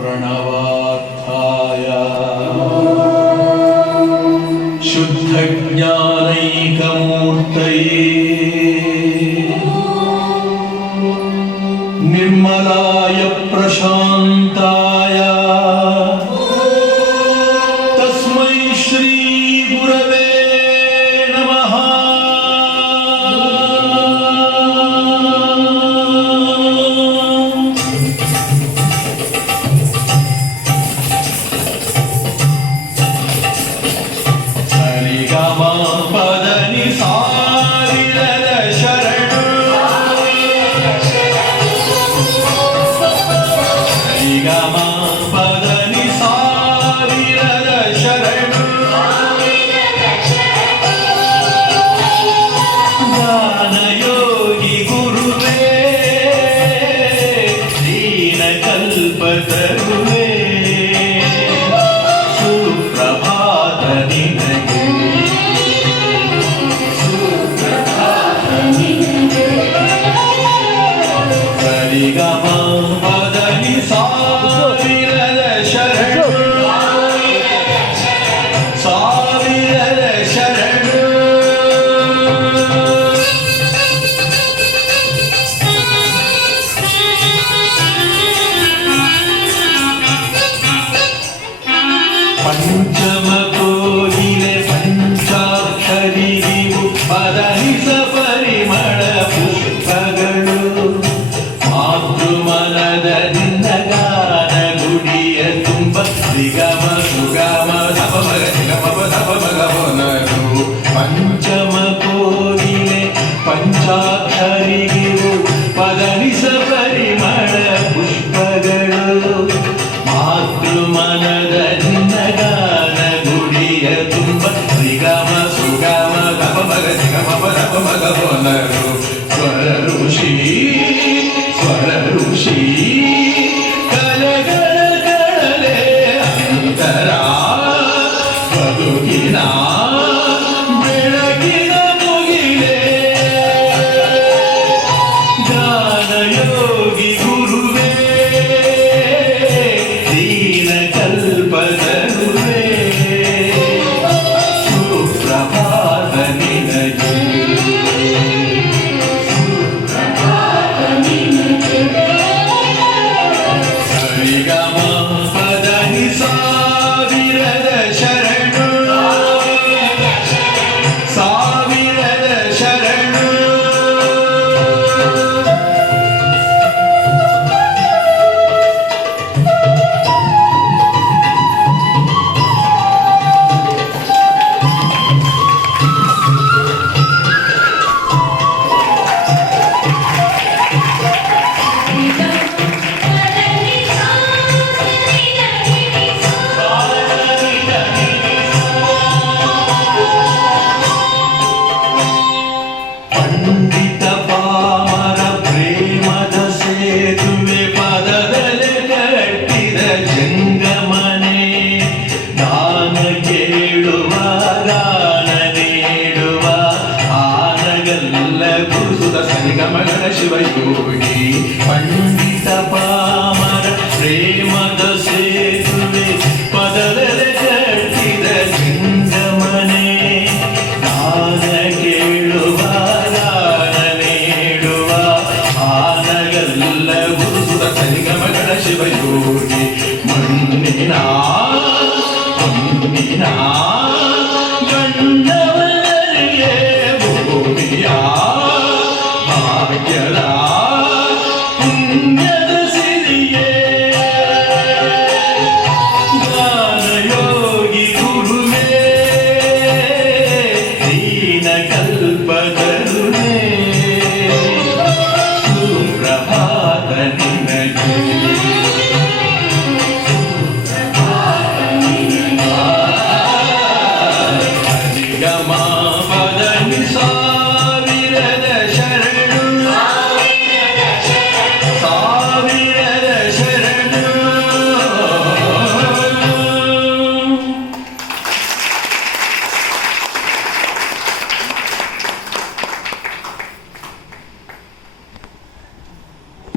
प्रणवार्थाय। शुद्धज्ञानैकमूर्तये। निर्मलाय प्रशान्ता Thank you. Oh, ಗಮನ ಶಿವಯೋಗಿ. ಪಂಡಿತ ಪಾಮರ ಪ್ರೇಮದ ಸೇತುವೆ, ಪದದಲ್ಲಿ ಕಟ್ಟಿದ ಸಿಂಗಮನೆ ನಾನ ಕೇಳುವ ದಾನ ನೀಡುವ, ಆನಗಲ್ಲ ಗುರುಸುರ ಸರಿಗಮನ ಶಿವಯೋಗಿ. ಮಣ್ಣಿನ 啊。